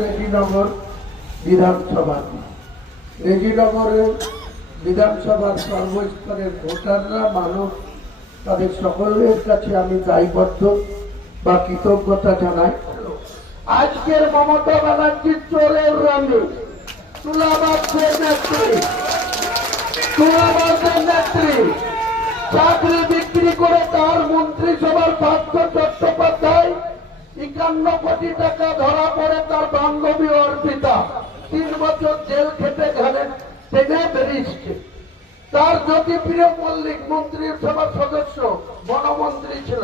রেজিনগর বিধানসভা রেজিনগরের বিধানসভার সর্বস্তরের ভোটাররা মানুষ তাদের সকলের কাছে আমি দায়বদ্ধ বা কৃতজ্ঞতা জানাই। আজকের মমতা ব্যানার্জির চোরের রঙে তুলাবাসের নেত্রী চাকরি বিক্রি করে তার মন্ত্রিসভার পার্থ চট্টোপাধ্যায় 51 কোটি টাকা ধরা পড়ে তার বান্ধবী অর্পিতা 3 বছর জেল খেটে টেনে বেরিয়েছে। তার জ্যোতিপ্রিয় মল্লিক মন্ত্রিসভার সদস্য বনমন্ত্রী ছিল,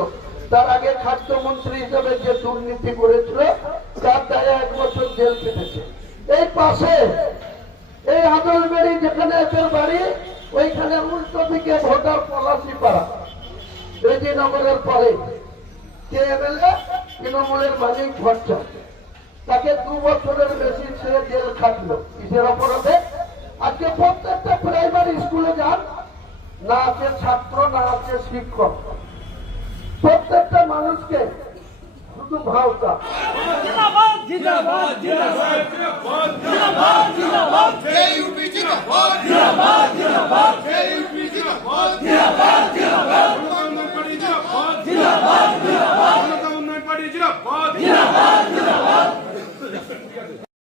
তার আগে খাদ্যমন্ত্রী হিসেবে যে দুর্নীতি করেছিল তার দায়ে 1 বছর জেল খেটেছে। এই পাশে এই আদলবেড়ি যেখানে এদের বাড়ি ওইখানে উল্টো দিকে ভোটার পলাশিপাড়া রেজিনগরের পরে কে এমএলএ তৃণমূলের মালিক ভট্টাচার্য, তাকে 2 বছরের বেশি সে জেল খাটলো কিসের অপরাধে? আজকে প্রত্যেকটা প্রাইমারি স্কুলে যান, না আছে ছাত্র না আছে শিক্ষক, প্রত্যেকটা মানুষকে শুধু ভাওতা